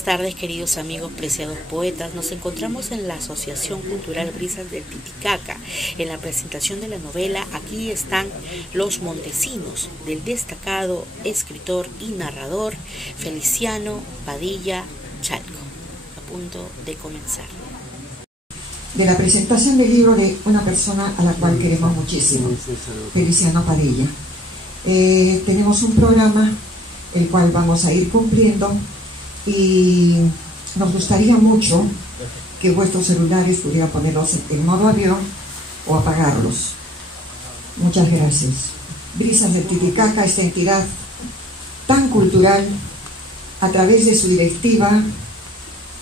buenas tardes, queridos amigos, preciados poetas. Nos encontramos en la Asociación Cultural Brisas del Titicaca, en la presentación de la novela Aquí están los Montesinos, del destacado escritor y narrador Feliciano Padilla Chalco. A punto de comenzar. De la presentación del libro de una persona a la cual queremos muchísimo, Feliciano Padilla. Tenemos un programa el cual vamos a ir cumpliendo y nos gustaría mucho que vuestros celulares pudieran ponerlos en modo avión o apagarlos. Muchas gracias. Brisas del Titicaca, esta entidad tan cultural, a través de su directiva,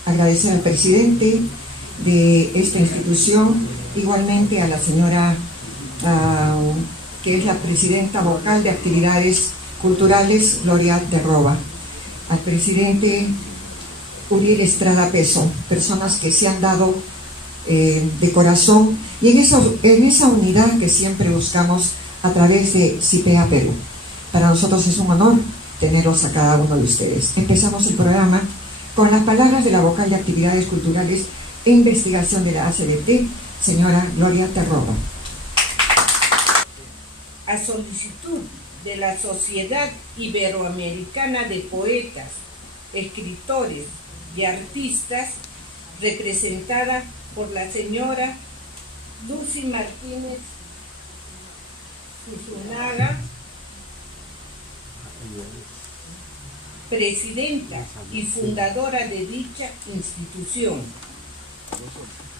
agradecer al presidente de esta institución, igualmente a la señora que es la presidenta vocal de actividades culturales, Gloria Terroba, al presidente Uriel Estrada Peso, personas que se han dado de corazón y en esa unidad que siempre buscamos a través de CIPEA Perú. Para nosotros es un honor tenerlos a cada uno de ustedes. Empezamos el programa con las palabras de la vocal de actividades culturales e investigación de la ACDT, señora Gloria Terroba. A solicitud de la Sociedad Iberoamericana de Poetas, Escritores y Artistas, representada por la señora Dulce Martínez Susunaga, presidenta y fundadora de dicha institución,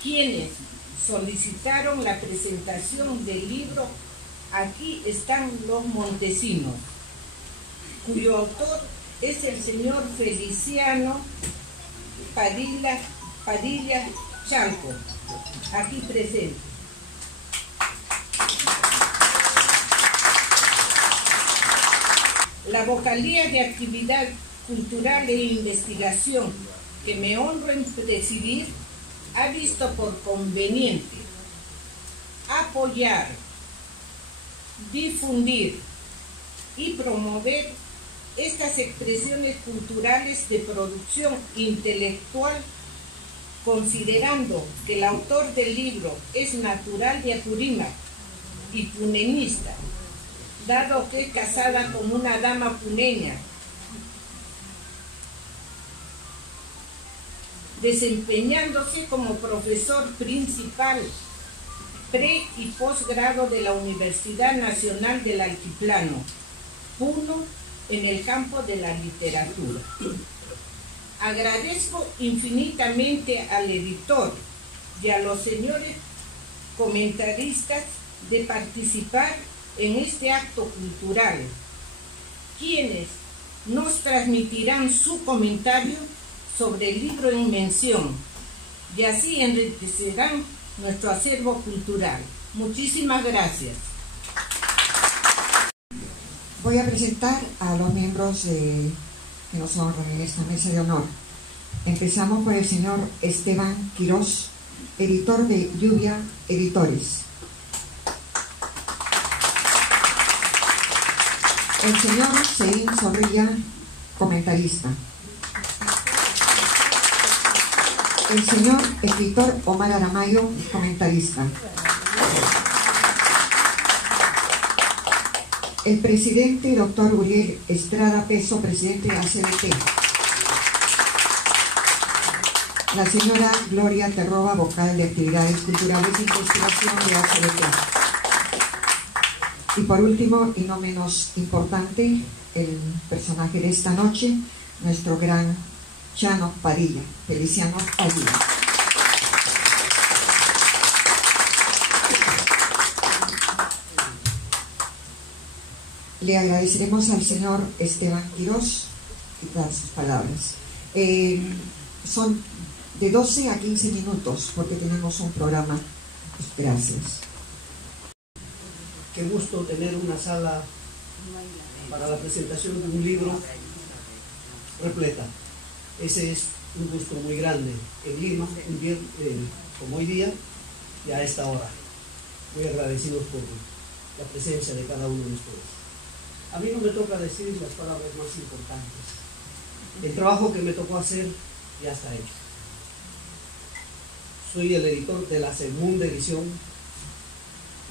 quienes solicitaron la presentación del libro Aquí están los Montesinos, cuyo autor es el señor Feliciano Padilla Chalco, aquí presente. La Vocalía de Actividad Cultural e Investigación, que me honro en presidir, ha visto por conveniente apoyar, difundir y promover estas expresiones culturales de producción intelectual, considerando que el autor del libro es natural de Apurímac y punenista, dado que es casada con una dama puneña, desempeñándose como profesor principal pre- y posgrado de la Universidad Nacional del Altiplano, Puno, en el campo de la literatura. Agradezco infinitamente al editor y a los señores comentaristas de participar en este acto cultural, quienes nos transmitirán su comentario sobre el libro en mención y así enriquecerán nuestro acervo cultural. Muchísimas gracias. Voy a presentar a los miembros que nos honran en esta mesa de honor. Empezamos por el señor Esteban Quirós, editor de Lluvia Editores. El señor Seín Zorrilla, comentarista. El señor escritor Omar Aramayo, comentarista. El presidente doctor Uriel Estrada Peso, presidente de ACDT. La señora Gloria Terroba, vocal de actividades culturales e investigación de ACDT. Y por último, y no menos importante, el personaje de esta noche, nuestro gran Chano Padilla, Feliciano Padilla. Le agradeceremos al señor Esteban Quirós y dar sus palabras. Son de 12 a 15 minutos porque tenemos un programa. Gracias. Qué gusto tener una sala para la presentación de un libro repleta. Ese es un gusto muy grande en Lima, un día como hoy día y a esta hora. Muy agradecidos por la presencia de cada uno de ustedes. A mí no me toca decir las palabras más importantes. El trabajo que me tocó hacer ya está hecho. Soy el editor de la segunda edición.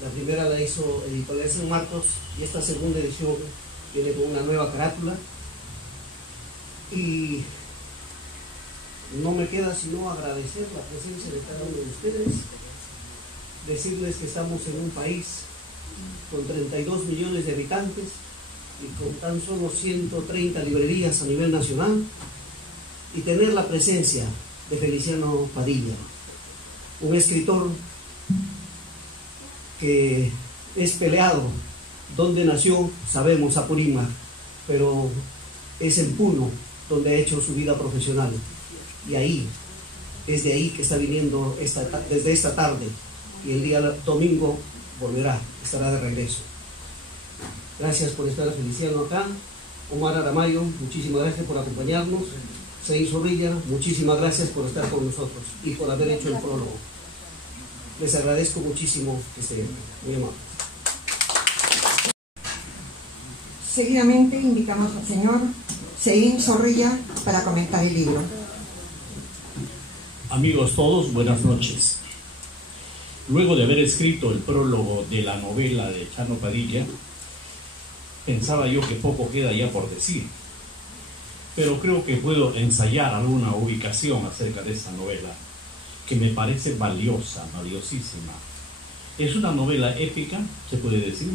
La primera la hizo Editorial San Marcos y esta segunda edición viene con una nueva carátula. Y no me queda sino agradecer la presencia de cada uno de ustedes, decirles que estamos en un país con 32 millones de habitantes y con tan solo 130 librerías a nivel nacional, y tener la presencia de Feliciano Padilla, un escritor que es peleado. Donde nació, sabemos, Apurímac, pero es en Puno donde ha hecho su vida profesional, y ahí, es de ahí que está viniendo desde esta tarde, y el día domingo estará de regreso. Gracias por estar, Feliciano, acá. Omar Aramayo, muchísimas gracias por acompañarnos. Seín Zorrilla, muchísimas gracias por estar con nosotros y por haber hecho el prólogo. Les agradezco muchísimo que estén. Muy amables. Seguidamente invitamos al señor Seín Zorrilla para comentar el libro. Amigos todos, buenas noches. Luego de haber escrito el prólogo de la novela de Chano Padilla, pensaba yo que poco queda ya por decir, pero creo que puedo ensayar alguna ubicación acerca de esta novela, que me parece valiosa, valiosísima. Es una novela épica, se puede decir.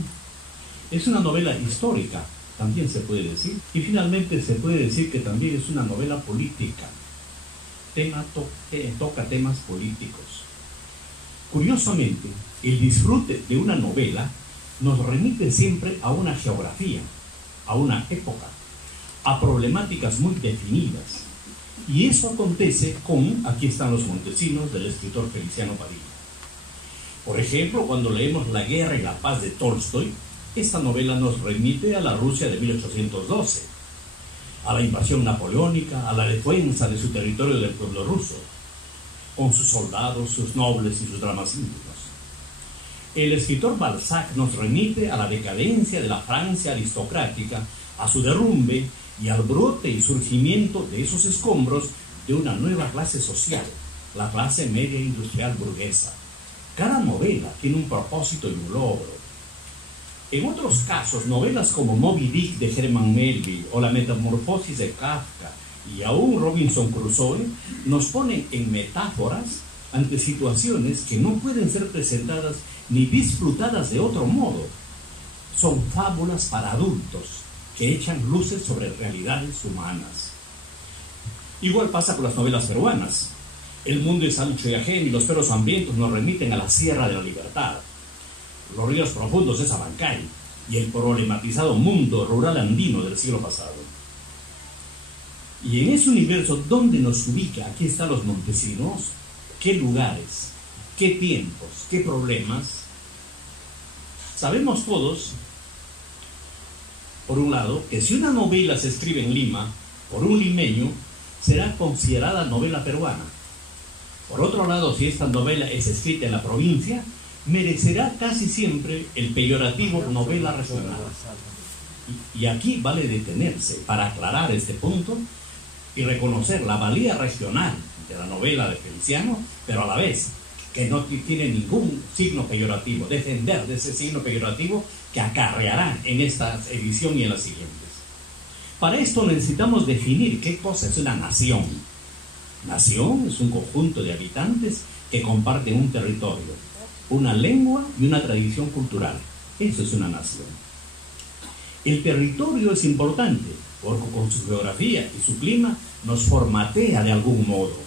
Es una novela histórica, también se puede decir. Y finalmente se puede decir que también es una novela política. Toca temas políticos. Curiosamente, el disfrute de una novela nos remite siempre a una geografía, a una época, a problemáticas muy definidas. Y eso acontece con Aquí están los Montesinos, del escritor Feliciano Padilla. Por ejemplo, cuando leemos La guerra y la paz de Tolstoy, esta novela nos remite a la Rusia de 1812, a la invasión napoleónica, a la defensa de su territorio del pueblo ruso, con sus soldados, sus nobles y sus dramas íntimos. El escritor Balzac nos remite a la decadencia de la Francia aristocrática, a su derrumbe y al brote y surgimiento de esos escombros de una nueva clase social, la clase media industrial burguesa. Cada novela tiene un propósito y un logro. En otros casos, novelas como Moby Dick de Herman Melville o La Metamorfosis de Kafka y aún Robinson Crusoe nos ponen en metáforas ante situaciones que no pueden ser presentadas ni disfrutadas de otro modo. Son fábulas para adultos que echan luces sobre realidades humanas. Igual pasa con las novelas peruanas. El mundo es ancho y ajeno y los perros hambrientos nos remiten a la Sierra de la Libertad. Los ríos profundos es Abancay y el problematizado mundo rural andino del siglo pasado. Y en ese universo, ¿dónde nos ubica? Aquí están los Montesinos. ¿Qué lugares? ¿Qué tiempos? ¿Qué problemas? Sabemos todos, por un lado, que si una novela se escribe en Lima por un limeño, será considerada novela peruana. Por otro lado, si esta novela es escrita en la provincia, merecerá casi siempre el peyorativo novela regional. Y aquí vale detenerse para aclarar este punto y reconocer la valía regional de la novela de Feliciano, pero a la vez que no tiene ningún signo peyorativo, defender de ese signo peyorativo que acarrearán en esta edición y en las siguientes. Para esto necesitamos definir qué cosa es una nación. Nación es un conjunto de habitantes que comparten un territorio, una lengua y una tradición cultural. Eso es una nación. El territorio es importante porque con su geografía y su clima nos formatea de algún modo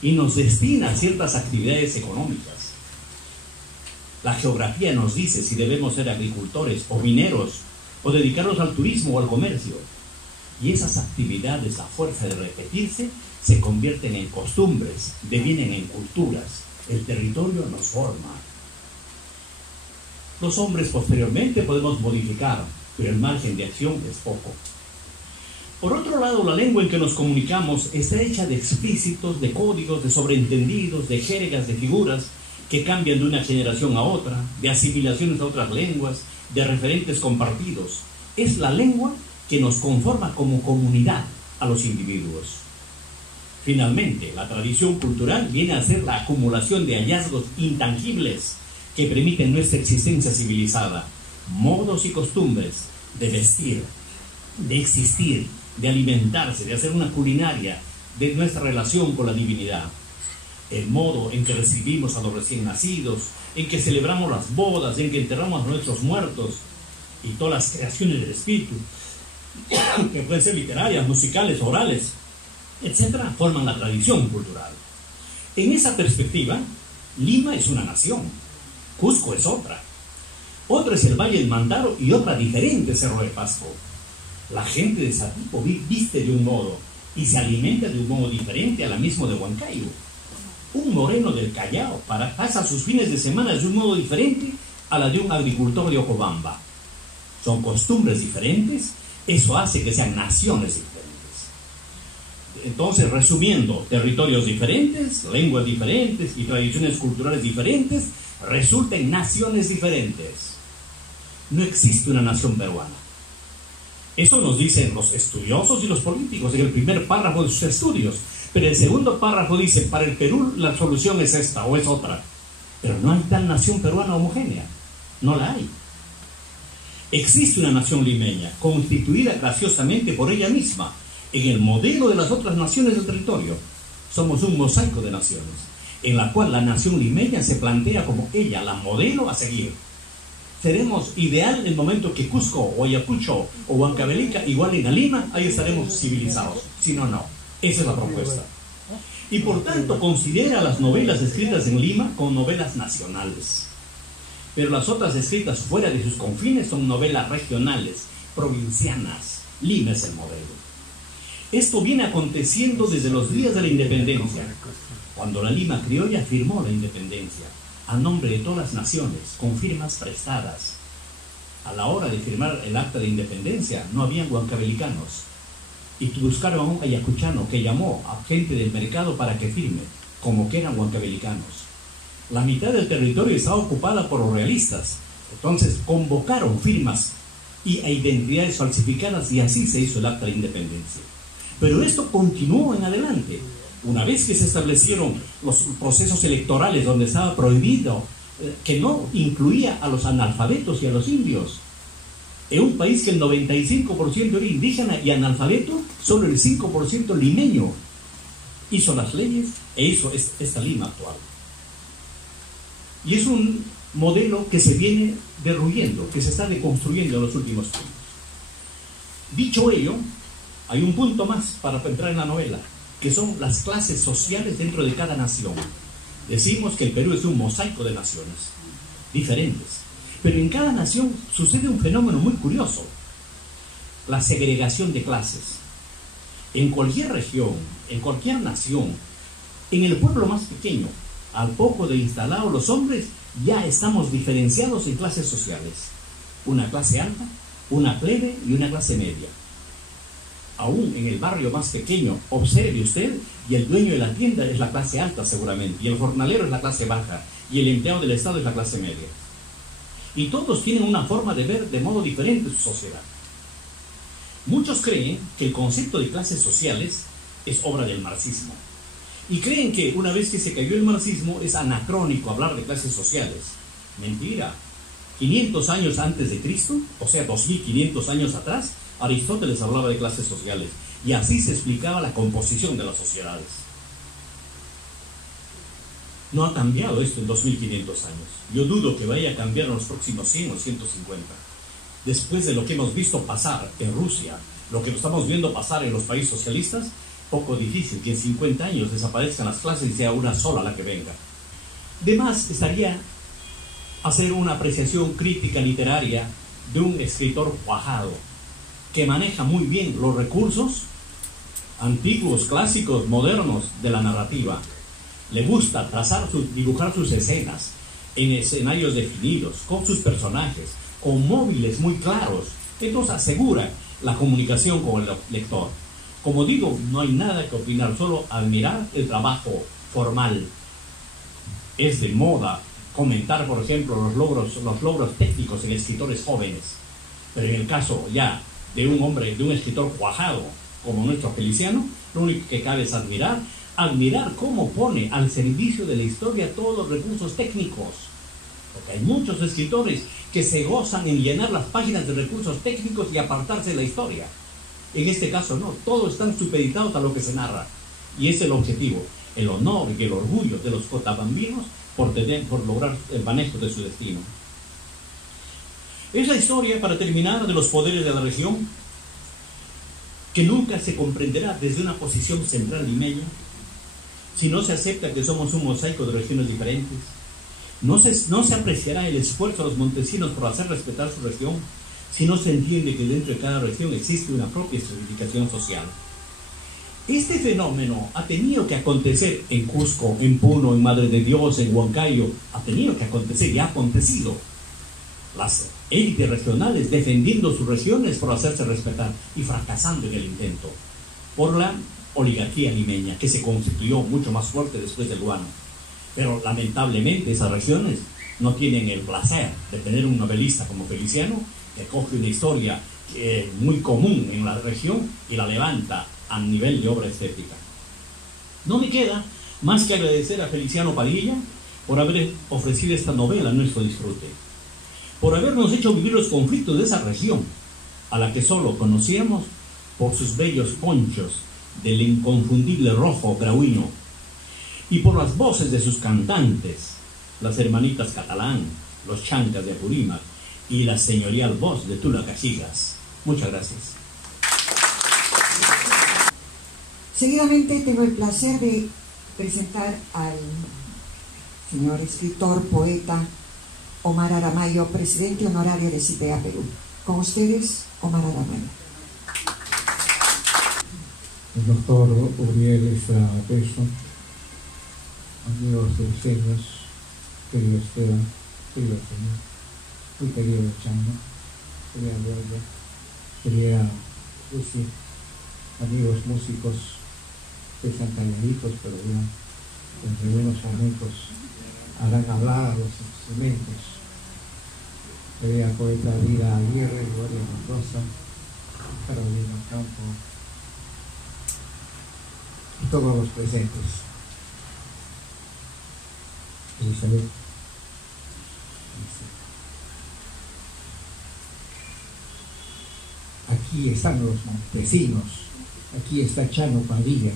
y nos destina a ciertas actividades económicas. La geografía nos dice si debemos ser agricultores o mineros o dedicarnos al turismo o al comercio. Y esas actividades, a fuerza de repetirse, se convierten en costumbres, devienen en culturas. El territorio nos forma. Los hombres posteriormente podemos modificar, pero el margen de acción es poco. Por otro lado, la lengua en que nos comunicamos está hecha de explícitos, de códigos, de sobreentendidos, de jergas, de figuras que cambian de una generación a otra, de asimilaciones a otras lenguas, de referentes compartidos. Es la lengua que nos conforma como comunidad a los individuos. Finalmente, la tradición cultural viene a ser la acumulación de hallazgos intangibles que permiten nuestra existencia civilizada, modos y costumbres de vestir, de existir, de alimentarse, de hacer una culinaria, de nuestra relación con la divinidad. El modo en que recibimos a los recién nacidos, en que celebramos las bodas, en que enterramos a nuestros muertos, y todas las creaciones del espíritu, que pueden ser literarias, musicales, orales, etcétera, forman la tradición cultural. En esa perspectiva, Lima es una nación, Cusco es otra. Otra es el Valle del Mantaro y otra diferente, Cerro de Pasco. La gente de Satipo viste de un modo y se alimenta de un modo diferente a la misma de Huancayo. Un moreno del Callao pasa sus fines de semana de un modo diferente a la de un agricultor de Ocobamba. Son costumbres diferentes, eso hace que sean naciones diferentes. Entonces, resumiendo, territorios diferentes, lenguas diferentes y tradiciones culturales diferentes resultan en naciones diferentes. No existe una nación peruana. Eso nos dicen los estudiosos y los políticos en el primer párrafo de sus estudios. Pero el segundo párrafo dice, para el Perú la solución es esta o es otra. Pero no hay tal nación peruana homogénea. No la hay. Existe una nación limeña, constituida graciosamente por ella misma, en el modelo de las otras naciones del territorio. Somos un mosaico de naciones, en la cual la nación limeña se plantea como ella, la modelo a seguir. Seremos ideal en el momento que Cusco, o Ayacucho, o Huancavelica igualen a Lima, ahí estaremos civilizados. Si no, no. Esa es la propuesta. Y por tanto considera las novelas escritas en Lima como novelas nacionales. Pero las otras escritas fuera de sus confines son novelas regionales, provincianas. Lima es el modelo. Esto viene aconteciendo desde los días de la independencia, cuando la Lima criolla firmó la independencia a nombre de todas las naciones, con firmas prestadas. A la hora de firmar el acta de independencia no habían huancavelicanos, y buscaron a un ayacuchano que llamó a gente del mercado para que firme, como que eran huancavelicanos. La mitad del territorio estaba ocupada por los realistas, entonces convocaron firmas y a identidades falsificadas y así se hizo el acta de independencia. Pero esto continuó en adelante. Una vez que se establecieron los procesos electorales donde estaba prohibido, que no incluía a los analfabetos y a los indios, en un país que el 95% era indígena y analfabeto, solo el 5% limeño hizo las leyes e hizo esta Lima actual. Y es un modelo que se viene derruyendo, que se está deconstruyendo en los últimos tiempos. Dicho ello, hay un punto más para entrar en la novela, que son las clases sociales dentro de cada nación. Decimos que el Perú es un mosaico de naciones diferentes, pero en cada nación sucede un fenómeno muy curioso: la segregación de clases. En cualquier región, en cualquier nación, en el pueblo más pequeño, al poco de instalados los hombres, ya estamos diferenciados en clases sociales. Una clase alta, una plebe y una clase media. Aún en el barrio más pequeño, observe usted, y el dueño de la tienda es la clase alta seguramente, y el jornalero es la clase baja, y el empleado del Estado es la clase media. Y todos tienen una forma de ver de modo diferente su sociedad. Muchos creen que el concepto de clases sociales es obra del marxismo. Y creen que una vez que se cayó el marxismo es anacrónico hablar de clases sociales. Mentira. 500 años antes de Cristo, o sea, 2500 años atrás, Aristóteles hablaba de clases sociales. Y así se explicaba la composición de las sociedades. No ha cambiado esto en 2500 años. Yo dudo que vaya a cambiar en los próximos 100 o 150. Después de lo que hemos visto pasar en Rusia, lo que estamos viendo pasar en los países socialistas, poco difícil que en 50 años desaparezcan las clases y sea una sola la que venga. De más estaría hacer una apreciación crítica literaria de un escritor cuajado, que maneja muy bien los recursos antiguos, clásicos, modernos de la narrativa. Le gusta dibujar sus escenas en escenarios definidos, con sus personajes, con móviles muy claros. Entonces asegura la comunicación con el lector. Como digo, no hay nada que opinar, solo admirar el trabajo formal. Es de moda comentar, por ejemplo, los logros técnicos en escritores jóvenes. Pero en el caso ya de un hombre, de un escritor cuajado, como nuestro Feliciano, lo único que cabe es admirar cómo pone al servicio de la historia todos los recursos técnicos. Porque hay muchos escritores que se gozan en llenar las páginas de recursos técnicos y apartarse de la historia. En este caso no, todos están supeditados a lo que se narra. Y ese es el objetivo, el honor y el orgullo de los cotabambinos por lograr el manejo de su destino. Es la historia, para terminar, de los poderes de la región, que nunca se comprenderá desde una posición central limeña, si no se acepta que somos un mosaico de regiones diferentes. No se apreciará el esfuerzo de los montesinos por hacer respetar su región, si no se entiende que dentro de cada región existe una propia estratificación social. Este fenómeno ha tenido que acontecer en Cusco, en Puno, en Madre de Dios, en Huancayo, ha tenido que acontecer y ha acontecido. Las élites regionales defendiendo sus regiones por hacerse respetar y fracasando en el intento por la oligarquía limeña, que se constituyó mucho más fuerte después del Guano. Pero lamentablemente esas regiones no tienen el placer de tener un novelista como Feliciano, que coge una historia muy común en la región y la levanta a nivel de obra estética. No me queda más que agradecer a Feliciano Padilla por haber ofrecido esta novela a nuestro disfrute, por habernos hecho vivir los conflictos de esa región, a la que solo conocíamos por sus bellos ponchos del inconfundible rojo grauino, y por las voces de sus cantantes, las hermanitas Catalán, los chancas de Apurímac y la señorial voz de Tula Casillas. Muchas gracias. Seguidamente tengo el placer de presentar al señor escritor, poeta Omar Aramayo, presidente honorario de CIPEA Perú. Con ustedes, Omar Aramayo. El doctor Uriel Peso, amigos cruceños, querido Esteban, querido señor, muy querido Chano, querida Gloria, querida Lucy, amigos músicos que están calladitos, pero ya entre unos momentos harán hablar a los instrumentos. Querida poeta Vida Aguirre, Gloria Mendoza, Carolina Campo, y todos los presentes. Elizabeth. Aquí están los montesinos, aquí está Chano Padilla.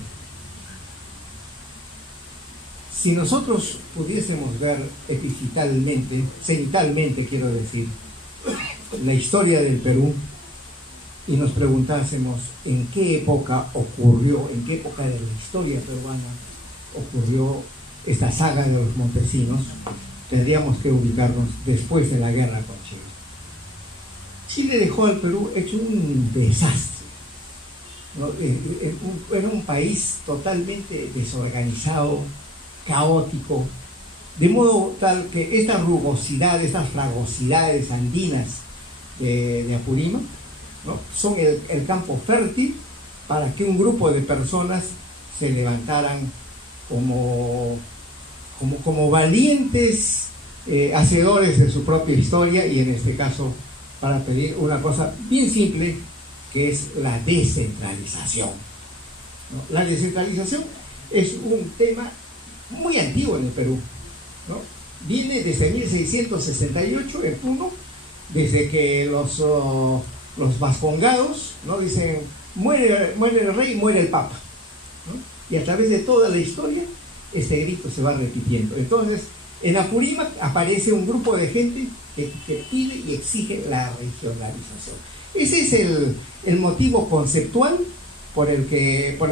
Si nosotros pudiésemos ver epifitalmente, cenitalmente quiero decir, la historia del Perú y nos preguntásemos en qué época ocurrió, en qué época de la historia peruana ocurrió esta saga de los montesinos, tendríamos que ubicarnos después de la guerra con Chile. Chile dejó al Perú hecho un desastre, ¿no? Era un país totalmente desorganizado, caótico, de modo tal que esta rugosidad, estas fragosidades andinas de Apurímac, ¿no?, son el campo fértil para que un grupo de personas se levantaran como valientes hacedores de su propia historia, y en este caso para pedir una cosa bien simple, que es la descentralización, ¿no? La descentralización es un tema muy antiguo en el Perú, ¿no? Viene desde 1668 en Puno, desde que los vascongados, ¿no?, dicen muere el rey, muere el papa, ¿no? Y a través de toda la historia este grito se va repitiendo. Entonces en Apurímac aparece un grupo de gente que pide y exige la regionalización. Ese es el motivo conceptual por el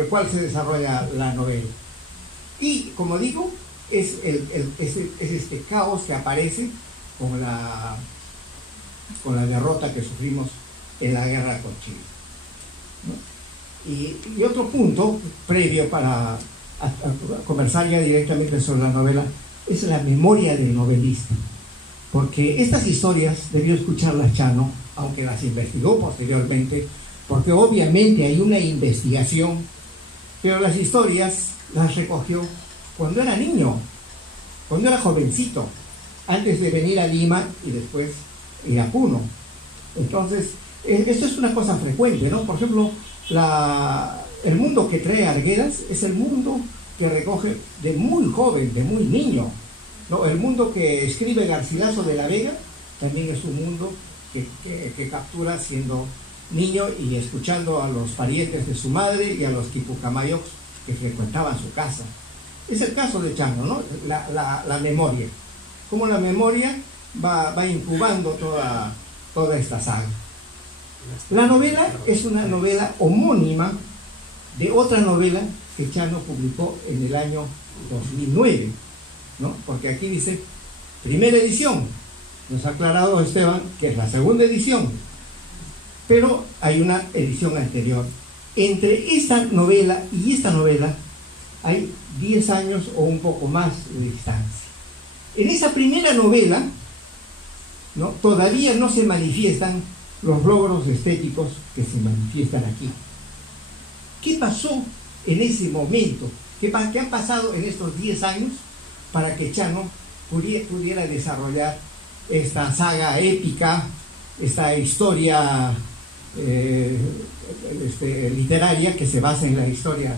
cual se desarrolla la novela. Y como digo, es este caos que aparece con la derrota que sufrimos en la guerra con Chile, ¿no? Y otro punto previo para a conversar ya directamente sobre la novela es la memoria del novelista, porque estas historias debió escucharlas Chano, aunque las investigó posteriormente, porque obviamente hay una investigación, pero las historias las recogió cuando era niño, cuando era jovencito, antes de venir a Lima y después ir a Puno. Entonces, esto es una cosa frecuente, ¿no? Por ejemplo, el mundo que trae Arguedas es el mundo que recoge de muy joven, de muy niño, ¿no? El mundo que escribe Garcilaso de la Vega también es un mundo que captura siendo niño y escuchando a los parientes de su madre y a los quipucamayos que frecuentaban su casa. Es el caso de Chano, ¿no? La memoria. Cómo la memoria va incubando toda esta saga. La novela es una novela homónima de otra novela que Chano publicó en el año 2009, ¿no? Porque aquí dice primera edición. Nos ha aclarado Esteban que es la segunda edición, pero hay una edición anterior. Entre esta novela y esta novela hay 10 años o un poco más de distancia. En esa primera novela, ¿no?, todavía no se manifiestan los logros estéticos que se manifiestan aquí. ¿Qué pasó en ese momento? ¿Qué ha pasado en estos 10 años para que Chano pudiera desarrollar esta saga épica, esta historia literaria que se basa en la historia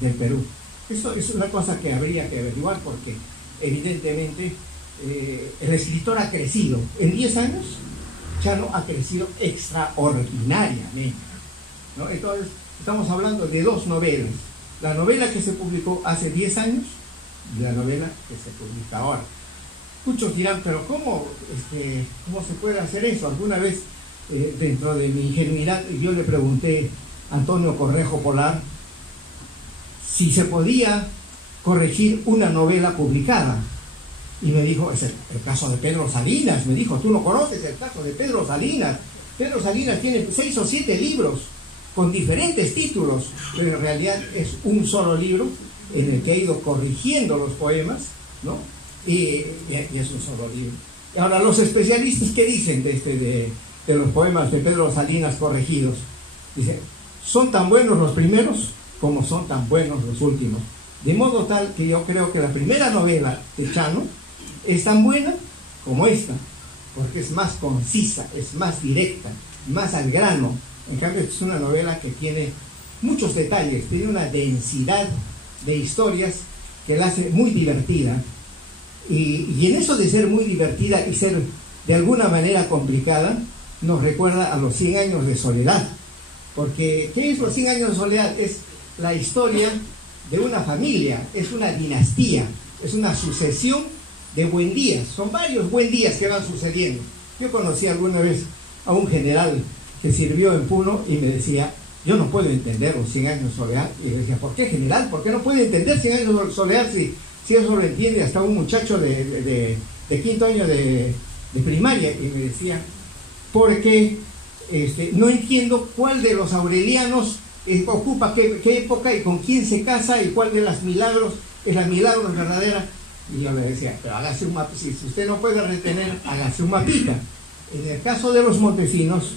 del Perú? Esto es una cosa que habría que averiguar, porque evidentemente el escritor ha crecido. En 10 años Chano ha crecido extraordinariamente, ¿no? Entonces estamos hablando de dos novelas: la novela que se publicó hace 10 años y la novela que se publica ahora. Muchos dirán, pero ¿cómo se puede hacer eso? Alguna vez, dentro de mi ingenuidad, yo le pregunté a Antonio Correjo Polar si se podía corregir una novela publicada, y me dijo, es el caso de Pedro Salinas. Me dijo, tú no conoces el caso de Pedro Salinas. Pedro Salinas tiene 6 o 7 libros con diferentes títulos, pero en realidad es un solo libro en el que ha ido corrigiendo los poemas, ¿no? Y es un solo libro. Ahora, los especialistas, ¿qué dicen de los poemas de Pedro Salinas corregidos? Dicen, son tan buenos los primeros como son tan buenos los últimos. De modo tal que yo creo que la primera novela de Chano es tan buena como esta, porque es más concisa, es más directa, más al grano. En cambio, es una novela que tiene muchos detalles, tiene una densidad de historias que la hace muy divertida. Y en eso de ser muy divertida y ser de alguna manera complicada, nos recuerda a los 100 años de soledad. Porque, ¿qué es los 100 años de soledad? Es la historia de una familia, es una dinastía, es una sucesión de Buendías. Son varios Buendías que van sucediendo. Yo conocí alguna vez a un general que sirvió en Puno y me decía, yo no puedo entender los 100 años de soledad. Y le decía, ¿por qué, general? ¿Por qué no puede entender 100 años de soledad si eso lo entiende hasta un muchacho de quinto año de primaria? Y me decía, porque no entiendo cuál de los aurelianos ocupa qué época y con quién se casa, y cuál de las Milagros es la Milagros verdadera. Y yo le decía, pero hágase un mapa, si usted no puede retener, hágase un mapita. En el caso de los Montesinos,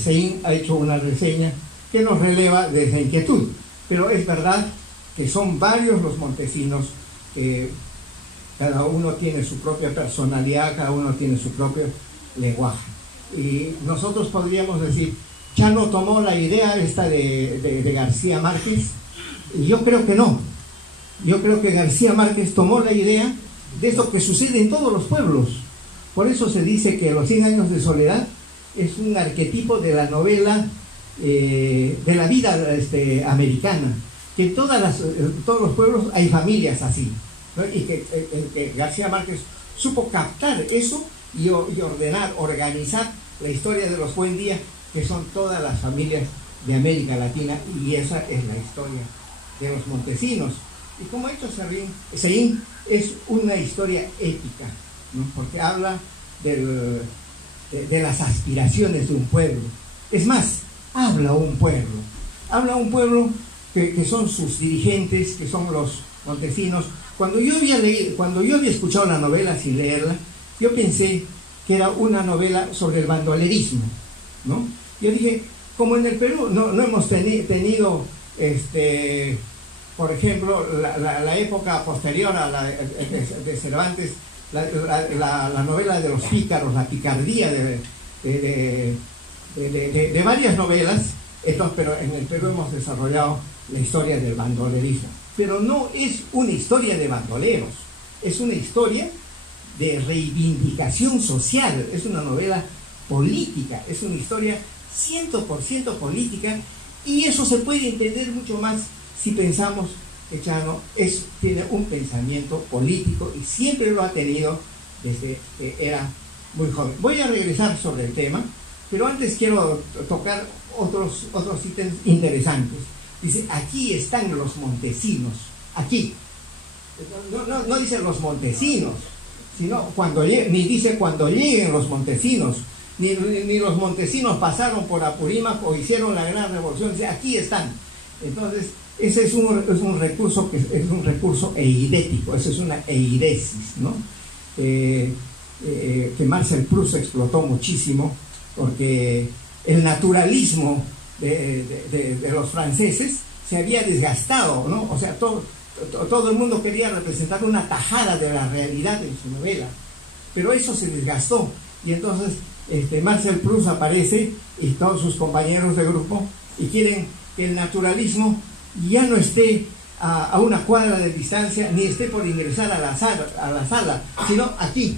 Seín ha hecho una reseña que nos releva de esa inquietud, pero es verdad que son varios los Montesinos, que cada uno tiene su propia personalidad, cada uno tiene su propio lenguaje. Y nosotros podríamos decir, Chano tomó la idea esta de García Márquez, y yo creo que no. Yo creo que García Márquez tomó la idea de eso que sucede en todos los pueblos. Por eso se dice que Los 100 años de soledad es un arquetipo de la novela, de la vida americana, que en todos los pueblos hay familias así, ¿no? Y que García Márquez supo captar eso y ordenar, organizar la historia de los Buendías, que son todas las familias de América Latina, y esa es la historia de los Montesinos. Y como ha dicho Seín, es una historia épica, ¿no? Porque habla de las aspiraciones de un pueblo. Es más, habla un pueblo que son sus dirigentes, que son los Montesinos. Cuando yo había escuchado la novela sin leerla, yo pensé que era una novela sobre el bandolerismo, ¿no? Yo dije, como en el Perú no hemos tenido por ejemplo, la época posterior a la de Cervantes, la novela de los pícaros, la picardía de varias novelas, Entonces, pero en el Perú hemos desarrollado la historia del bandolerismo. Pero no es una historia de bandoleros, es una historia de reivindicación social, es una novela política, es una historia 100% política, y eso se puede entender mucho más si pensamos que Chano tiene un pensamiento político y siempre lo ha tenido desde que era muy joven. Voy a regresar sobre el tema, pero antes quiero tocar otros ítems interesantes. Dice, aquí están los montesinos, aquí. No dice los montesinos, sino ni dice cuando lleguen los montesinos, ni los montesinos pasaron por Apurímac o hicieron la gran revolución, dice, aquí están. Entonces, ese es un recurso que es un recurso eidético, eso es una eidesis, ¿no? Que Marcel Proust explotó muchísimo, porque el naturalismo de los franceses se había desgastado, ¿no? O sea, todo el mundo quería representar una tajada de la realidad en su novela, pero eso se desgastó, y entonces Marcel Proust aparece y todos sus compañeros de grupo y quieren que el naturalismo ya no esté a una cuadra de distancia, ni esté por ingresar a la sala, sino aquí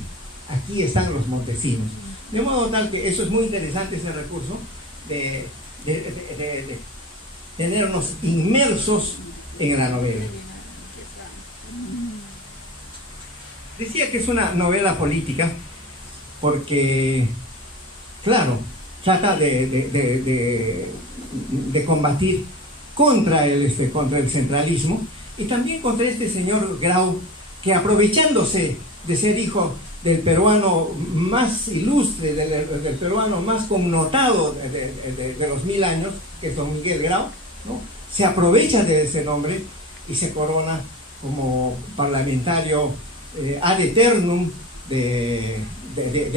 están los montesinos. De modo tal que eso es muy interesante, ese recurso de tenernos inmersos en la novela. Decía que es una novela política porque, claro, trata de combatir contra el centralismo, y también contra este señor Grau, que aprovechándose de ser hijo del peruano más ilustre, del peruano más connotado de los 1000 años, que es don Miguel Grau, ¿no? Se aprovecha de ese nombre y se corona como parlamentario ad eternum de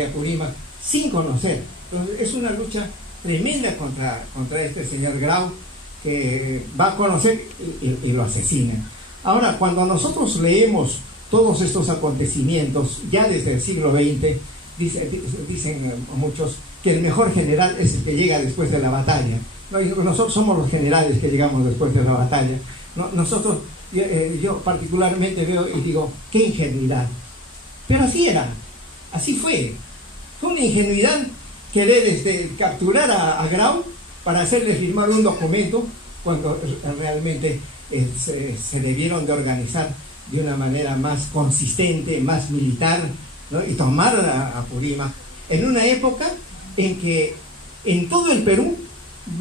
Apurímac, sin conocer. Entonces es una lucha tremenda contra este señor Grau, que va a conocer y lo asesina. Ahora, cuando nosotros leemos todos estos acontecimientos, ya desde el siglo XX, dicen muchos que el mejor general es el que llega después de la batalla. Nosotros somos los generales que llegamos después de la batalla. Nosotros, yo particularmente veo y digo, qué ingenuidad. Pero así era, así fue. Fue una ingenuidad querer capturar a Grau para hacerle firmar un documento, cuando realmente se debieron de organizar de una manera más consistente, más militar, ¿no? Y tomar a Apurímac en una época en que en todo el Perú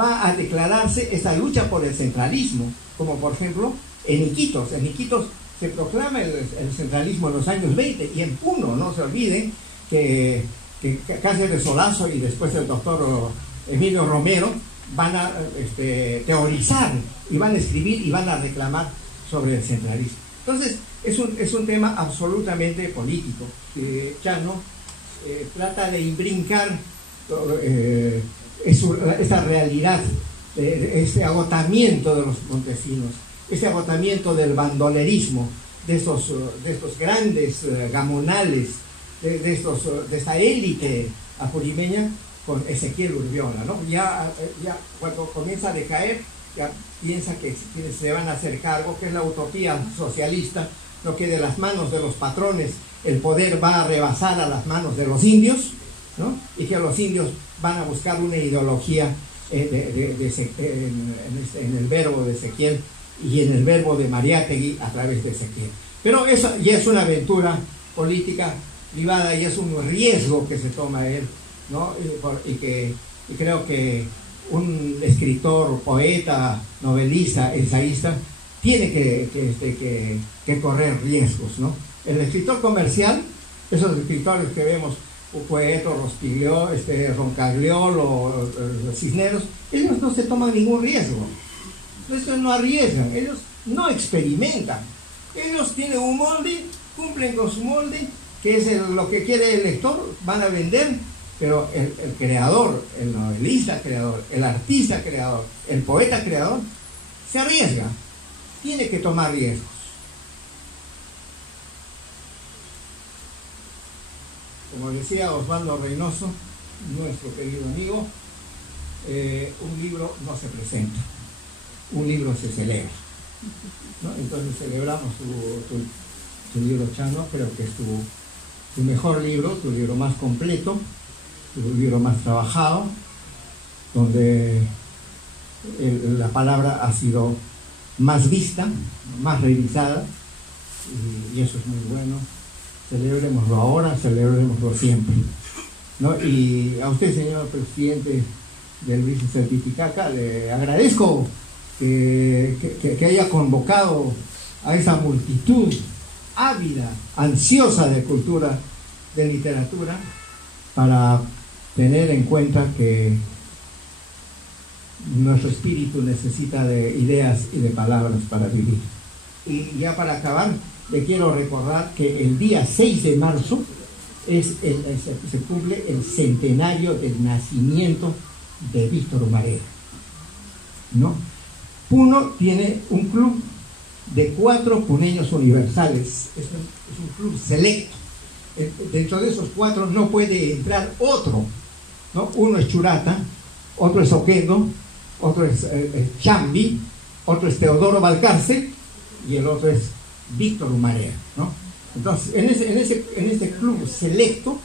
va a declararse esa lucha por el centralismo, como por ejemplo en Iquitos. En Iquitos se proclama el centralismo en los años 20, y en Puno, no se olviden que Cáceres Solazo y después el doctor Emilio Romero van a teorizar y van a escribir y van a reclamar sobre el centralismo. Entonces es un tema absolutamente político. Chano trata de imbrincar esta realidad, este agotamiento de los montesinos, este agotamiento del bandolerismo, de estos grandes gamonales, de esta élite apurimeña, con Ezequiel Urbiola, ¿no? Ya cuando comienza a decaer, ya piensa que quienes se van a hacer cargo, que es la utopía socialista, lo que de las manos de los patrones el poder va a rebasar a las manos de los indios, ¿no? Y que los indios van a buscar una ideología en el verbo de Ezequiel y en el verbo de Mariátegui a través de Ezequiel. Pero eso ya es una aventura política privada y es un riesgo que se toma él, ¿no? Y creo que un escritor, poeta, novelista, ensayista tiene que correr riesgos, ¿no? El escritor comercial, esos escritores que vemos, Poeto, Rospiglio, Roncagliolo, Cisneros, ellos no se toman ningún riesgo, ellos no arriesgan, ellos no experimentan, ellos tienen un molde, cumplen con su molde, que es lo que quiere el lector, van a vender. Pero el creador, el novelista creador, el artista creador, el poeta creador, se arriesga, tiene que tomar riesgos. Como decía Osvaldo Reynoso, nuestro querido amigo, un libro no se presenta, un libro se celebra, ¿no? Entonces celebramos tu libro, Chano. Creo que es tu mejor libro, tu libro más completo, tu libro más trabajado, donde la palabra ha sido más vista, más revisada, y eso es muy bueno. Celebrémoslo ahora, celebrémoslo siempre, ¿no? Y a usted, señor presidente del Brises del Titicaca, le agradezco que haya convocado a esa multitud ávida, ansiosa de cultura, de literatura, para tener en cuenta que nuestro espíritu necesita de ideas y de palabras para vivir. Y ya para acabar, le quiero recordar que el día 6 de marzo se cumple el centenario del nacimiento de Víctor Humareda, ¿no? Puno tiene un club de 4 puneños universales, es un club selecto. Dentro de esos 4 no puede entrar otro, ¿no? Uno es Churata, otro es Oquendo, otro es Chambi, otro es Teodoro Valcarce y el otro es Víctor Humareda, ¿no? Entonces, en ese club selecto,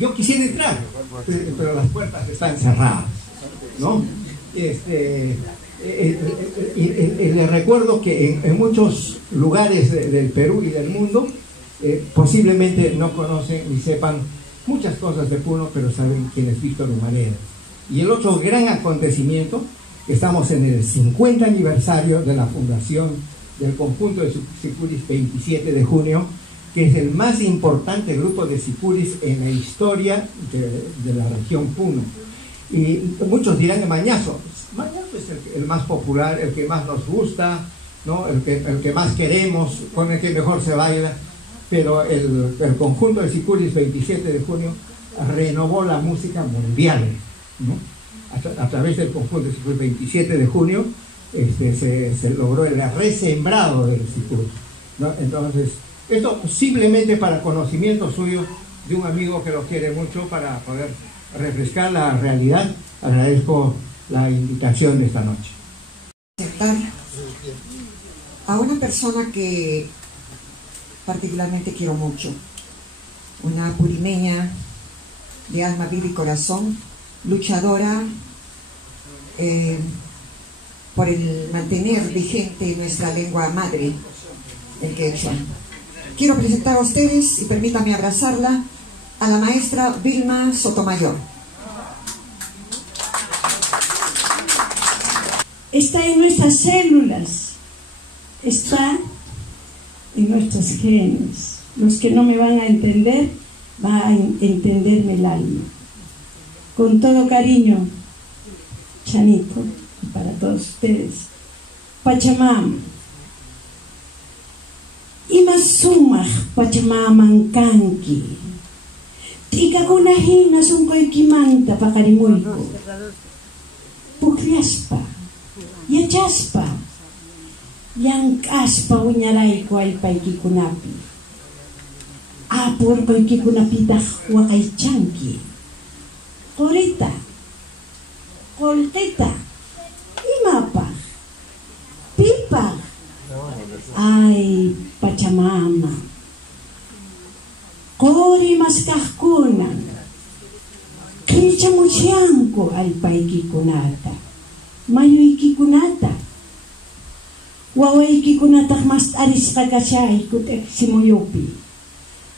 yo quisiera entrar, pero las puertas están cerradas, ¿no? Les recuerdo que en muchos lugares del Perú y del mundo posiblemente no conocen ni sepan muchas cosas de Puno, pero saben quién es Víctor Humareda. Y el otro gran acontecimiento, estamos en el 50 aniversario de la fundación del conjunto de sicuris 27 de junio, que es el más importante grupo de sicuris en la historia de la región Puno. Y muchos dirán que Mañazo es el más popular, el que más nos gusta, ¿no? el que más queremos, con el que mejor se baila, pero el conjunto de sicuris 27 de junio renovó la música mundial, ¿no? A través del conjunto de sicuris 27 de junio se logró el resembrado del sicuri, ¿no? Entonces, esto simplemente para conocimiento suyo, de un amigo que lo quiere mucho, para poder refrescar la realidad. Agradezco la invitación de esta noche. Aceptar a una persona que particularmente quiero mucho, una purimeña de alma, vida y corazón, luchadora por el mantener vigente nuestra lengua madre, el quechua. Quiero presentar a ustedes, y permítanme abrazarla, a la maestra Vilma Sotomayor. Está en nuestras células, está en nuestros genes. Los que no me van a entender, van a entenderme el alma. Con todo cariño, Chanito, y para todos ustedes, Pachamama. Ima sumaj Pachamamankanki. Tikakunahina sunkoykimanta paqarimuyku. Pukllaspa, yachaspa, llank'aspa wiñarayku allpaykikunapi. Apurquykikunapitaq waqaychanki. Qurita, qolqita, imapaq, pipaq. Ay, Pachamama, quri maskaqkuna, qhilchamuchianku allpaykikunata, mayuykikunata, wawaykikunataq mas arisqa kachayku simuyupi,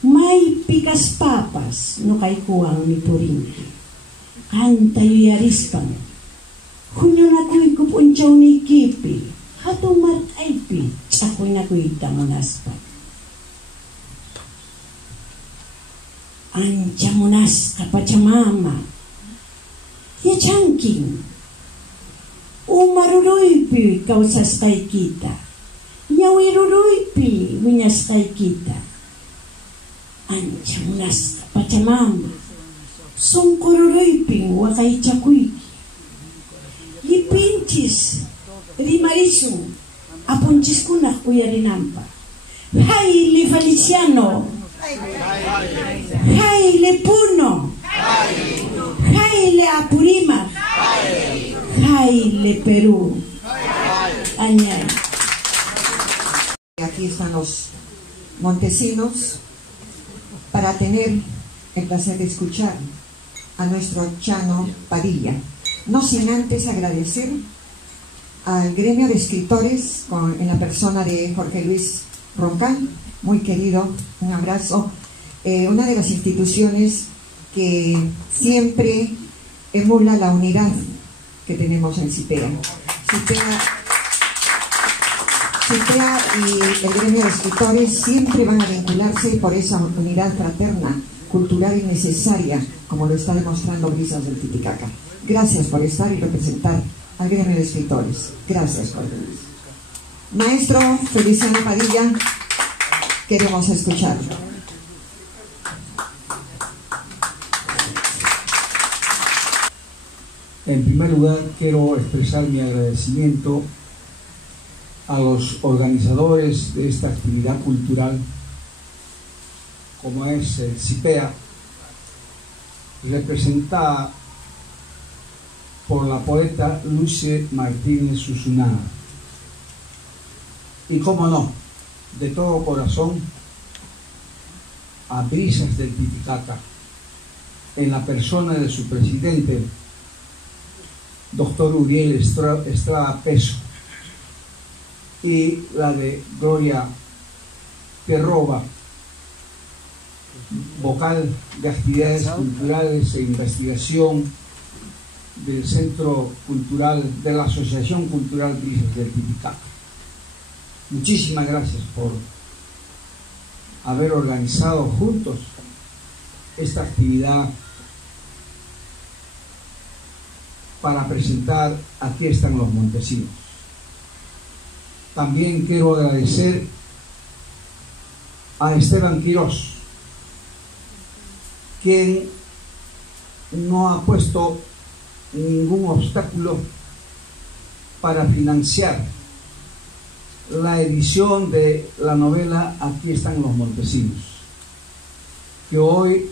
maypi kaspapas nuqaykuwan mipurinki, qanta yuyarispan, huñunakuyku p'unchawniykipi, hatun mark'aypi ch'aqwinakuyta munaspa. Ancha munasqa Pachamama, yachanki umaruruypi kawsasqaykita, ñawiruruypi wiñasqaykita. Ancha munasqa Pachamama, sunqururuypi waqaychakuyki. Lipinchis rimarisun apunchiskunaq uyarinanpaq. Hayle Feliciano, hayle Puno, hayle Apurímac, Baile Perú. Añay. Aquí están los montesinos para tener el placer de escuchar a nuestro Chano Padilla. No sin antes agradecer al gremio de escritores en la persona de Jorge Luis Roncal, muy querido, un abrazo. Una de las instituciones que siempre emula la unidad que tenemos en CIPEA. CIPEA y el gremio de escritores siempre van a vincularse por esa unidad fraterna, cultural y necesaria, como lo está demostrando Brisas del Titicaca. Gracias por estar y representar al gremio de escritores. Gracias, Jorge Luis. Maestro Feliciano Padilla, queremos escucharlo. En primer lugar, quiero expresar mi agradecimiento a los organizadores de esta actividad cultural, como es el CIPEA, representada por la poeta Luce Martínez Susunaga. Y cómo no, de todo corazón, a Brisas del Titicaca, en la persona de su presidente, doctor Uriel Estrada Peso, y la de Gloria Perroba, vocal de actividades culturales e investigación del Centro Cultural de la Asociación Cultural Brisas del Titicaca. Muchísimas gracias por haber organizado juntos esta actividad para presentar Aquí están los montesinos. También quiero agradecer a Esteban Quirós, quien no ha puesto ningún obstáculo para financiar la edición de la novela Aquí están los montesinos, que hoy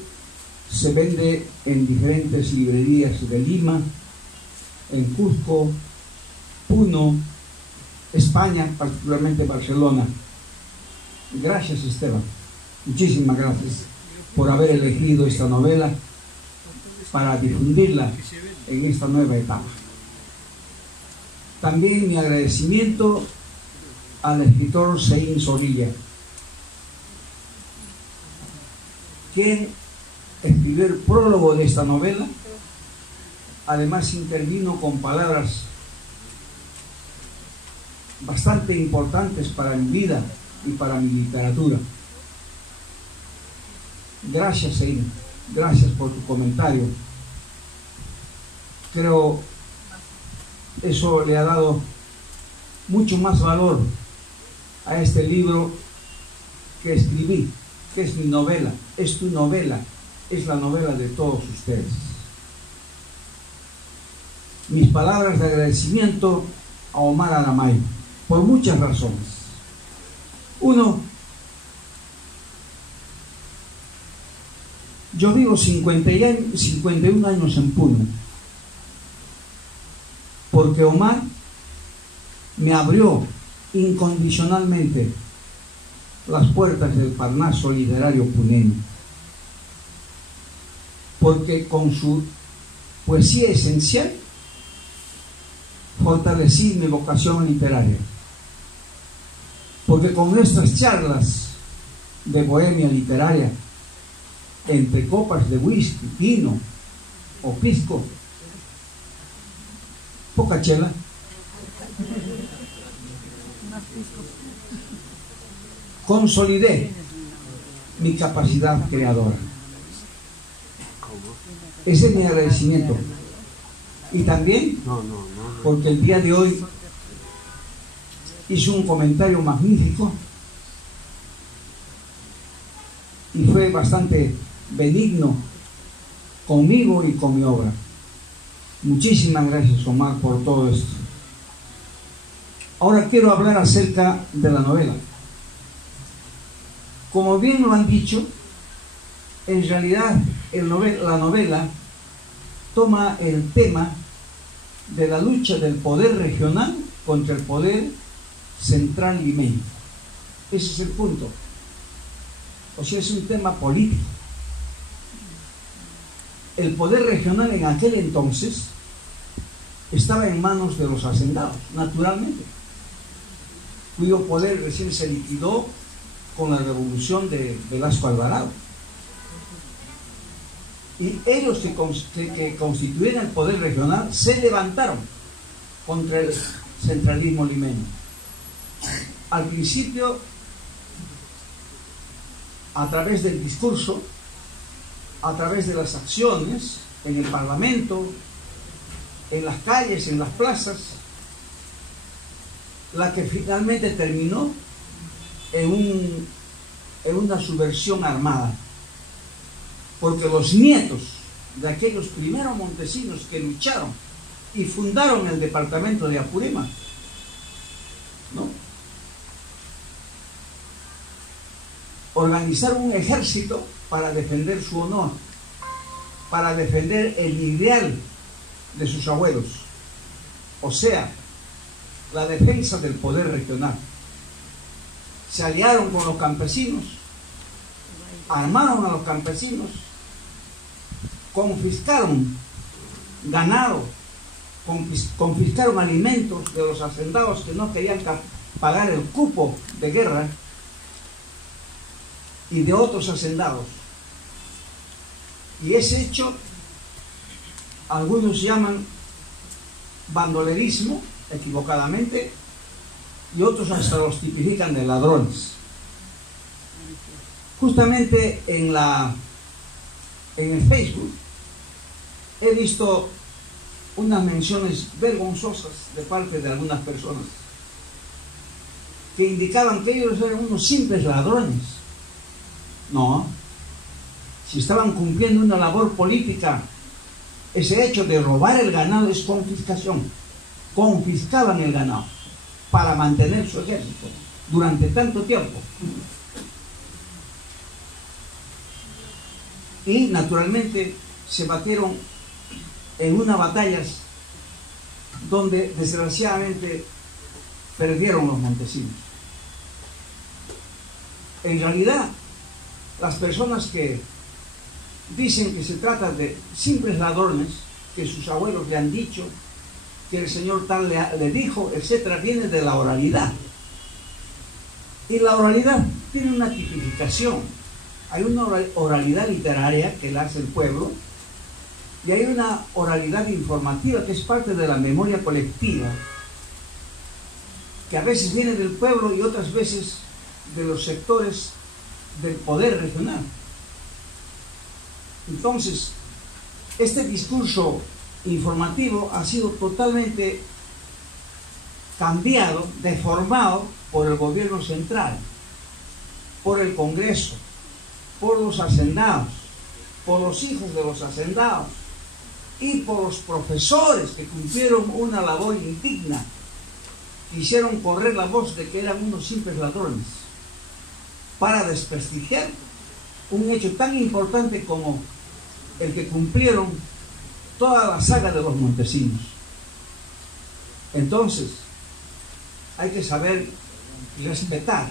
se vende en diferentes librerías de Lima, en Cusco, Puno, España, particularmente Barcelona. Gracias, Esteban. Muchísimas gracias por haber elegido esta novela para difundirla en esta nueva etapa. También mi agradecimiento al escritor Seín Zorrilla, quien escribió el prólogo de esta novela. Además intervino con palabras bastante importantes para mi vida y para mi literatura. Gracias, Seín. Gracias por tu comentario. Creo eso le ha dado mucho más valor a este libro que escribí, que es mi novela, es tu novela, es la novela de todos ustedes. Mis palabras de agradecimiento a Omar Aramayo, por muchas razones. Uno, yo vivo 51 años en Puno, porque Omar me abrió incondicionalmente las puertas del Parnaso literario puneño, porque con su poesía esencial fortalecí mi vocación literaria, porque con nuestras charlas de bohemia literaria, entre copas de whisky, vino o pisco, poca chela, consolidé mi capacidad creadora. Ese es mi agradecimiento. Y también porque el día de hoy hizo un comentario magnífico y fue bastante benigno conmigo y con mi obra. Muchísimas gracias, Omar, por todo esto. Ahora quiero hablar acerca de la novela. Como bien lo han dicho, en realidad la novela toma el tema de la lucha del poder regional contra el poder central limeño. Ese es el punto. O sea, es un tema político. El poder regional en aquel entonces estaba en manos de los hacendados, naturalmente, cuyo poder recién se liquidó con la revolución de Velasco Alvarado. Y ellos que constituían el poder regional se levantaron contra el centralismo limeño. Al principio, a través del discurso, a través de las acciones en el Parlamento, en las calles, en las plazas, la que finalmente terminó en una subversión armada, porque los nietos de aquellos primeros montesinos que lucharon y fundaron el departamento de Apurema, ¿no?, organizaron un ejército para defender su honor, para defender el ideal de sus abuelos, o sea, la defensa del poder regional. Se aliaron con los campesinos, armaron a los campesinos, confiscaron ganado, confiscaron alimentos de los hacendados que no querían pagar el cupo de guerra y de otros hacendados. Y ese hecho algunos llaman bandolerismo, equivocadamente, y otros hasta los tipifican de ladrones. Justamente en el Facebook he visto unas menciones vergonzosas de parte de algunas personas que indicaban que ellos eran unos simples ladrones. No, si estaban cumpliendo una labor política, ese hecho de robar el ganado es confiscación. Confiscaban el ganado para mantener su ejército durante tanto tiempo. Y naturalmente se batieron en unas batallas donde desgraciadamente perdieron los montesinos. En realidad, las personas que dicen que se trata de simples ladrones, que sus abuelos le han dicho, que el señor tal le dijo, etcétera, viene de la oralidad. Y la oralidad tiene una tipificación. Hay una oralidad literaria que la hace el pueblo, y hay una oralidad informativa que es parte de la memoria colectiva, que a veces viene del pueblo y otras veces de los sectores del poder regional. Entonces, este discurso informativo ha sido totalmente cambiado, deformado por el gobierno central, por el Congreso, por los hacendados, por los hijos de los hacendados y por los profesores que cumplieron una labor indigna, que hicieron correr la voz de que eran unos simples ladrones, para desprestigiar un hecho tan importante como el que cumplieron toda la saga de los montesinos. Entonces, hay que saber y respetar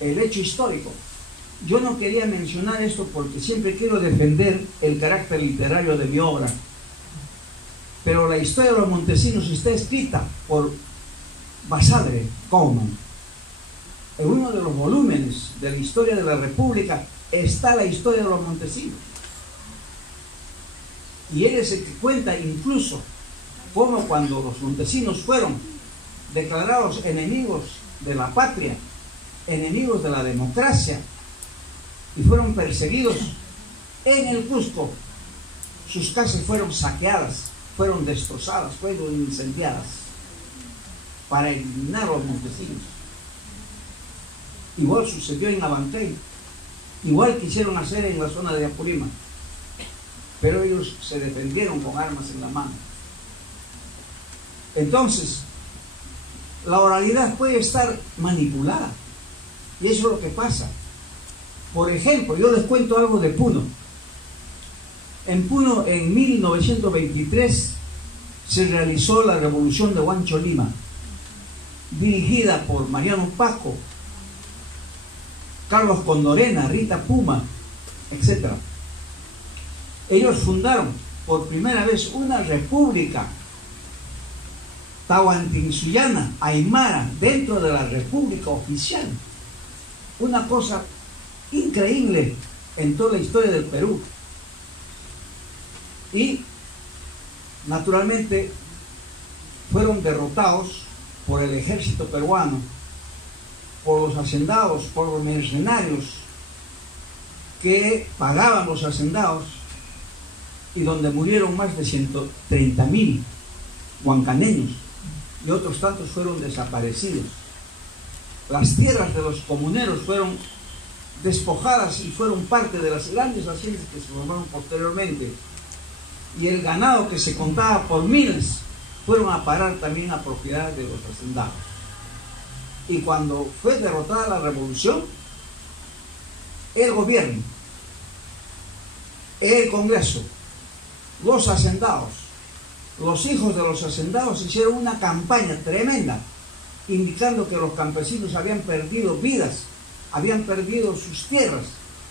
el hecho histórico. Yo no quería mencionar esto porque siempre quiero defender el carácter literario de mi obra, pero la historia de los montesinos está escrita por Basadre Kauman. En uno de los volúmenes de la historia de la República está la historia de los montesinos. Y él es el que cuenta incluso cómo cuando los montesinos fueron declarados enemigos de la patria, enemigos de la democracia, y fueron perseguidos en el Cusco, sus casas fueron saqueadas, fueron destrozadas, fueron incendiadas para eliminar a los montesinos. Igual sucedió en Abancay, igual quisieron hacer en la zona de Apurima, pero ellos se defendieron con armas en la mano. Entonces, la oralidad puede estar manipulada, y eso es lo que pasa. Por ejemplo, yo les cuento algo de Puno. En Puno, en 1923, se realizó la revolución de Huancho Lima, dirigida por Mariano Paco, Carlos Condorena, Rita Puma, etc. Ellos fundaron por primera vez una república tahuantinsuyana, aymara, dentro de la república oficial. Una cosa increíble en toda la historia del Perú. Y naturalmente fueron derrotados por el ejército peruano, por los hacendados, por los mercenarios que pagaban los hacendados, y donde murieron más de 130.000 huancaneños y otros tantos fueron desaparecidos. Las tierras de los comuneros fueron despojadas y fueron parte de las grandes haciendas que se formaron posteriormente, y el ganado que se contaba por miles fueron a parar también a propiedad de los hacendados. Y cuando fue derrotada la revolución, el gobierno, el Congreso, los hacendados, los hijos de los hacendados hicieron una campaña tremenda indicando que los campesinos habían perdido vidas, habían perdido sus tierras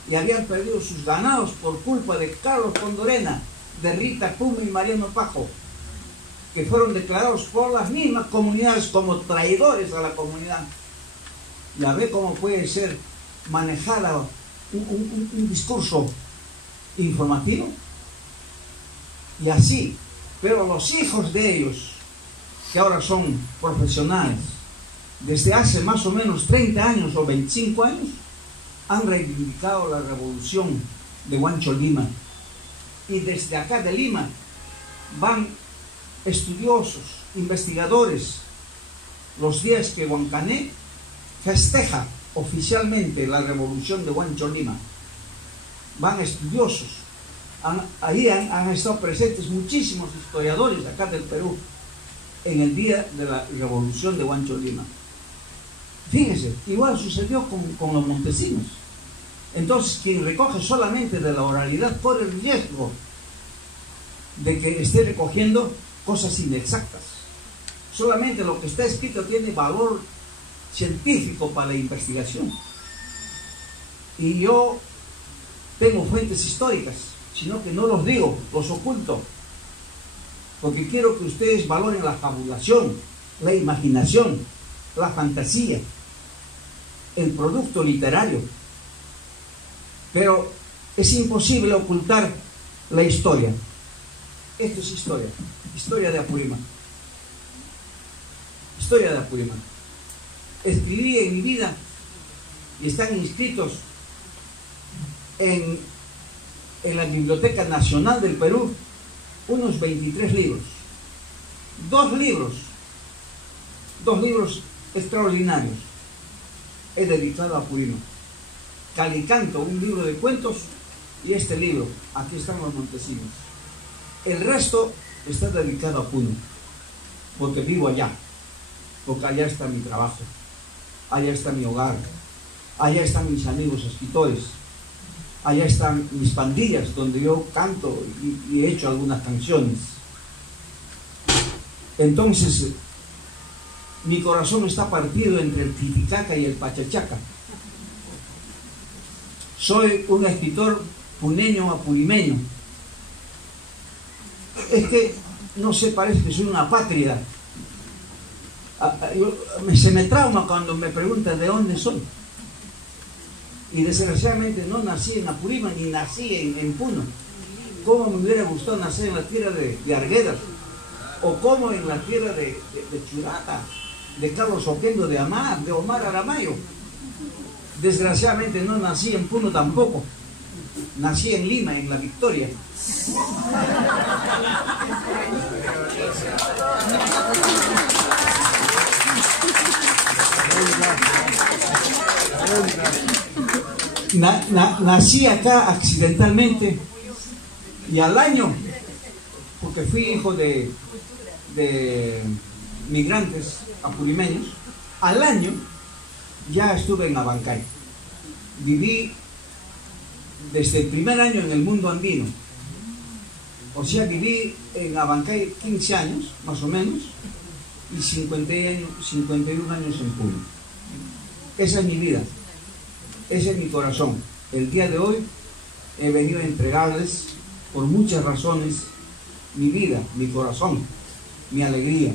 y habían perdido sus ganados por culpa de Carlos Condorena, de Rita Puma y Mariano Paco, que fueron declarados por las mismas comunidades como traidores a la comunidad. Ya ve cómo puede ser manejada un discurso informativo. Y así, pero los hijos de ellos, que ahora son profesionales, desde hace más o menos 30 años o 25 años, han reivindicado la revolución de Huancho Lima. Y desde acá de Lima van estudiosos, investigadores, los días que Huancané festeja oficialmente la revolución de Huancho Lima. Van estudiosos. Ahí han estado presentes muchísimos historiadores acá del Perú en el día de la revolución de Huancho Lima. Fíjense, igual sucedió con los montesinos. Entonces, quien recoge solamente de la oralidad corre el riesgo de que esté recogiendo cosas inexactas. Solamente lo que está escrito tiene valor científico para la investigación. Y yo tengo fuentes históricas, sino que no los digo, los oculto, porque quiero que ustedes valoren la fabulación, la imaginación, la fantasía, el producto literario. Pero es imposible ocultar la historia. Esto es historia, historia de Apurímac. Historia de Apurímac. Escribí en mi vida y están inscritos en la Biblioteca Nacional del Perú unos 23 libros. Dos libros extraordinarios he dedicado a Apurímac. Calicanto, un libro de cuentos, y este libro, aquí están los montesinos. El resto está dedicado a Puno, porque vivo allá, porque allá está mi trabajo, allá está mi hogar, allá están mis amigos escritores, allá están mis pandillas donde yo canto y he hecho algunas canciones. Entonces mi corazón está partido entre el Titicaca y el Pachachaca. Soy un escritor puneño apurimeño. Es que, no sé, parece que soy una patria. Se me trauma cuando me preguntan de dónde soy. Y desgraciadamente no nací en Apurímac ni nací en Puno. ¿Cómo me hubiera gustado nacer en la tierra de Arguedas? O como en la tierra de Churata, de Carlos Oquendo de Amar, de Omar Aramayo. Desgraciadamente no nací en Puno tampoco. Nací en Lima, en La Victoria. Nací acá accidentalmente y al año, porque fui hijo de migrantes apurimeños, al año ya estuve en Abancay. Viví desde el primer año en el mundo andino O sea, viví en Abancay 15 años, más o menos, y 51 años en Puno. Esa es mi vida, ese es mi corazón. El día de hoy he venido a entregarles, por muchas razones, mi vida, mi corazón, mi alegría.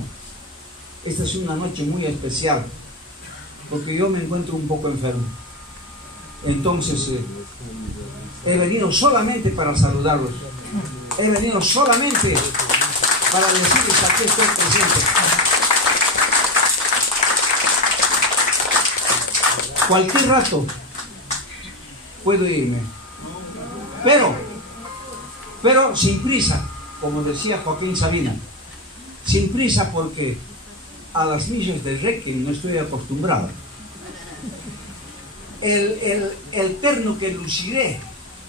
Esta es una noche muy especial, porque yo me encuentro un poco enfermo. Entonces, he venido solamente para saludarlos. He venido solamente para decirles aquí estoy presente. Cualquier rato puedo irme, pero sin prisa, como decía Joaquín Sabina, sin prisa, porque a las millas del Requiem no estoy acostumbrado. El terno que luciré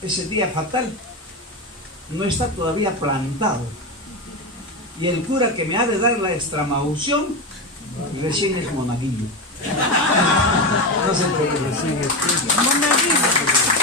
ese día fatal no está todavía plantado, y el cura que me ha de dar la extremaunción recién es monaguillo. No se preocupe. Monaguillo.